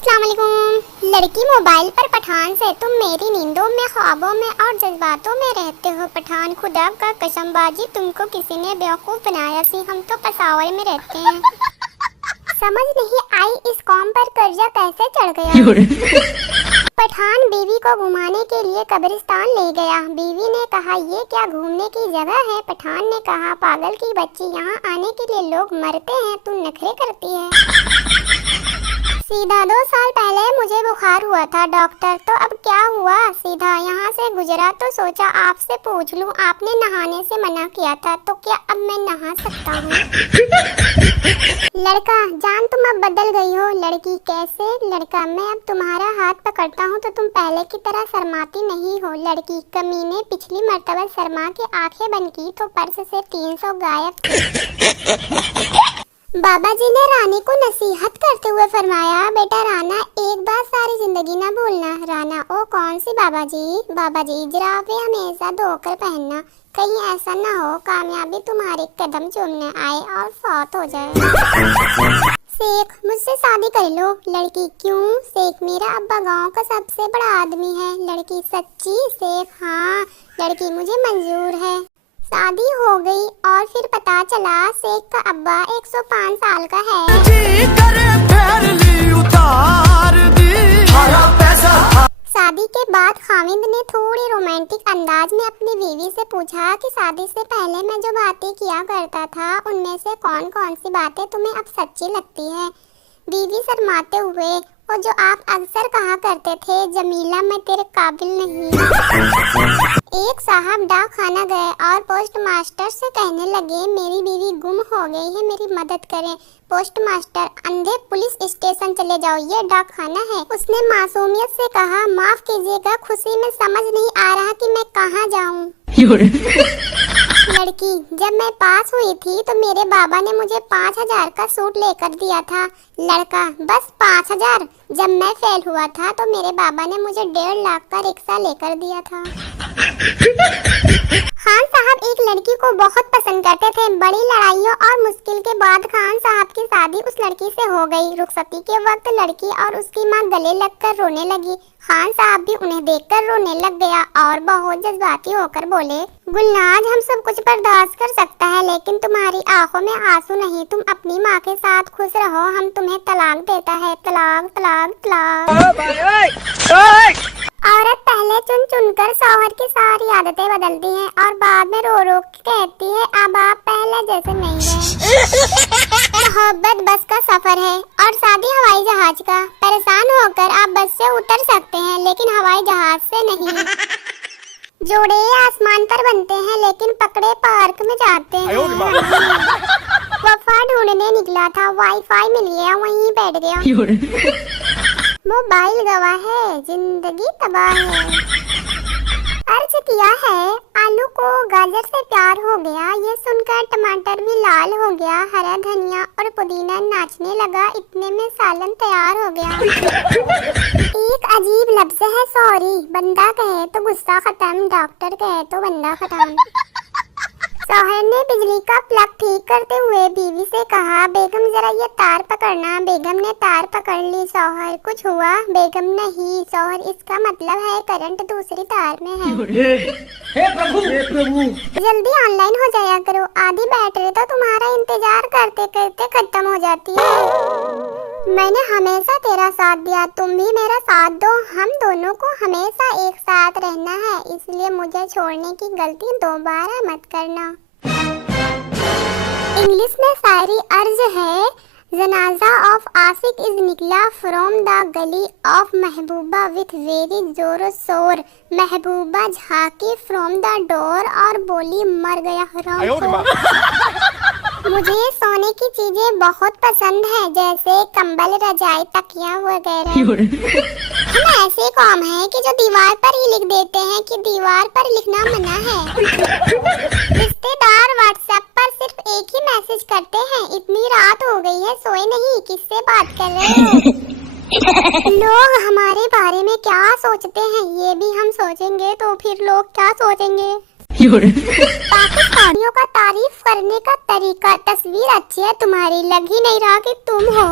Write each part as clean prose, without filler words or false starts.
अस्सलाम वालेकुम। लड़की मोबाइल पर पठान से तुम मेरी नींदों में, ख्वाबों में और जज्बातों में रहते हो। पठान खुदा का कसमबाजी, तुमको किसी ने बेवकूफ बनाया सी, हम तो पसावर में रहते हैं। समझ नहीं आई इस कौम पर कर्जा कैसे चढ़ गया। पठान बीवी को घुमाने के लिए कब्रिस्तान ले गया। बीवी ने कहा ये क्या घूमने की जगह है। पठान ने कहा पागल की बच्ची, यहाँ आने के लिए लोग मरते हैं, तू नखरे करती है। सीधा 2 साल पहले मुझे बुखार हुआ था डॉक्टर, तो अब क्या हुआ। सीधा यहाँ से गुजरा तो सोचा आपसे पूछ लूं, आपने नहाने से मना किया था, तो क्या अब मैं नहा सकता हूँ। लड़का जान तुम अब बदल गई हो। लड़की कैसे। लड़का मैं अब तुम्हारा हाथ पकड़ता हूँ तो तुम पहले की तरह शर्माती नहीं हो। लड़की कमीने, पिछली मर्तबा शर्मा के आंखें बंद की तो पर्स से 300 गायब थे। बाबा जी ने रानी को नसीहत करते हुए फरमाया, बेटा राना एक बात सारी जिंदगी ना भूलना। राना ओ कौन सी बाबा जी। बाबा जी जिराफे हमेशा धोकर पहनना, कहीं ऐसा ना हो कामयाबी तुम्हारे कदम चूमने आए और फौत हो जाए। शेख मुझसे शादी कर लो। लड़की क्यों। शेख मेरा अब्बा गांव का सबसे बड़ा आदमी है। लड़की सच्ची। शेख हाँ। लड़की मुझे मंजूर है। शादी हो गई और फिर पता चला शेख का अब्बा 105 साल का है। शादी के बाद खाविंद ने थोड़ी रोमांटिक अंदाज में अपनी बीवी से पूछा कि शादी से पहले मैं जो बातें किया करता था उनमें से कौन कौन सी बातें तुम्हें अब सच्ची लगती है। बीवी शर्माते हुए, वो जो आप अक्सर कहा करते थे जमीला मैं तेरे काबिल नहीं। एक साहब डाक खाना गए और पोस्ट मास्टर से कहने लगे मेरी बीवी गुम हो गई है, मेरी मदद करें। पोस्ट मास्टर अंधे पुलिस स्टेशन चले जाओ, ये डाक खाना है। उसने मासूमियत से कहा माफ कीजिएगा, खुशी में समझ नहीं आ रहा कि मैं कहाँ जाऊँ। लड़की जब मैं पास हुई थी तो मेरे बाबा ने मुझे 5000 का सूट लेकर दिया था। लड़का बस 5000। जब मैं फेल हुआ था तो मेरे बाबा ने मुझे 1.5 लाख का रिक्शा लेकर दिया था। खान साहब एक लड़की को बहुत पसंद करते थे। बड़ी लड़ाइयों और मुश्किल के बाद खान साहब की शादी उस लड़की से हो गई। रुखसती के वक्त लड़की और उसकी माँ गले लगकर रोने लगी। खान साहब भी उन्हें देखकर रोने लग गया और बहुत जज्बाती होकर बोले, गुलनाज हम सब कुछ बर्दाश्त कर सकता है लेकिन तुम्हारी आंखों में आंसू नहीं। तुम अपनी माँ के साथ खुश रहो, हम तुम्हें तलाक देता है। तलाक तलाक तलाक। औरत पहले चुन चुनकर शौहर की सारी आदतें बदलती हैं और बाद में रो रो के कहती है अब आप पहले जैसे नहीं है। मोहब्बत बस का सफर है और शादी हवाई जहाज का। परेशान होकर आप बस से उतर सकते हैं लेकिन हवाई जहाज से नहीं। जोड़े आसमान पर बनते हैं लेकिन पकड़े पार्क में जाते हैं। वफा ढूंढने निकला था, वाईफाई मिल गया, वहीं बैठ गया। मोबाइल गवाह है, जिंदगी तबाह है। अर्ज किया है आलू को गाजर से प्यार हो गया, ये सुनकर टमाटर भी लाल हो गया। हरा धनिया और पुदीना नाचने लगा, इतने में सालन तैयार हो गया। एक अजीब लफ्ज है सॉरी, बंदा कहे तो गुस्सा खत्म, डॉक्टर कहे तो बंदा खत्म। शौहर ने बिजली का प्लग ठीक करते हुए बीवी से कहा बेगम जरा ये तार पकड़ना। बेगम ने तार पकड़ ली। शौहर कुछ हुआ। बेगम नहीं। शौहर इसका मतलब है करंट दूसरी तार में है। हे प्रभु जल्दी ऑनलाइन हो जाया करो, आधी बैटरी तो तुम्हारा इंतजार करते करते खत्म हो जाती है। मैंने हमेशा तेरा साथ दिया, तुम भी मेरा साथ दो। हम दोनों को हमेशा एक साथ रहना है, इसलिए मुझे छोड़ने की गलती दोबारा मत करना। इंग्लिश में शायरी अर्ज है जनाजा ऑफ आशिक इज निकला फ्रॉम द गली ऑफ महबूबा विथ वेरी जोर शोर। महबूबा झांकी फ्रॉम द डोर और बोली मर गया हराम। मुझे सोने की चीजें बहुत पसंद है जैसे कंबल, रजाई, तकिया वगैरह। हम ऐसे कौम है कि जो दीवार पर ही लिख देते हैं कि दीवार पर लिखना मना है। रिश्तेदार व्हाट्सएप पर सिर्फ एक ही मैसेज करते हैं, इतनी रात हो गई है सोए नहीं, किससे बात कर रहे हो। लोग हमारे बारे में क्या सोचते हैं ये भी हम सोचेंगे तो फिर लोग क्या सोचेंगे। पाकिस्तानियों का तारीफ करने का तरीका, तस्वीर अच्छी है तुम्हारी, लग ही नहीं रहा कि तुम हो।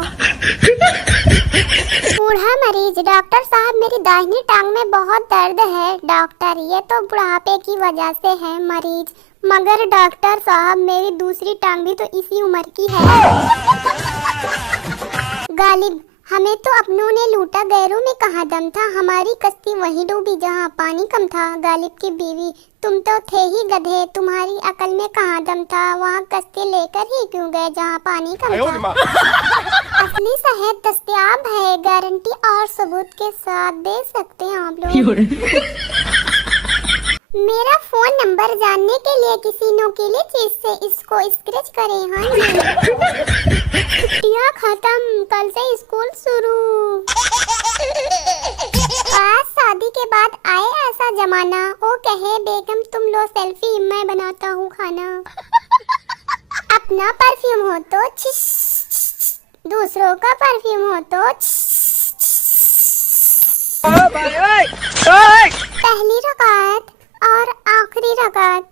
बूढ़ा मरीज, डॉक्टर साहब मेरी दाहिनी टांग में बहुत दर्द है। डॉक्टर, ये तो बुढ़ापे की वजह से है। मरीज, मगर डॉक्टर साहब मेरी दूसरी टांग भी तो इसी उम्र की है। गालिब, हमें तो अपनों ने लूटा, गैरों में कहाँ दम था। हमारी कश्ती वहीं डूबी जहाँ पानी कम था। गालिब की बीवी, तुम तो थे ही गधे, तुम्हारी अकल में कहाँ दम था। वहाँ कश्ती लेकर ही क्यों गए जहाँ पानी कम था। असली शहद दस्तयाब है, गारंटी और सबूत के साथ दे सकते हैं आप लोग। मेरा फोन नंबर जानने के लिए किसी नुकीली चीज से इसको स्क्रैच करें। हाँ जी। छुट्टियाँ खत्म, कल से स्कूल शुरू। आज शादी के बाद आए ऐसा जमाना, ओ कहे बेगम तुम लो सेल्फी, मैं बनाता हूँ खाना। अपना परफ्यूम हो तो छिश, दूसरों का परफ्यूम हो तो पहली रकात और आखिरी रकात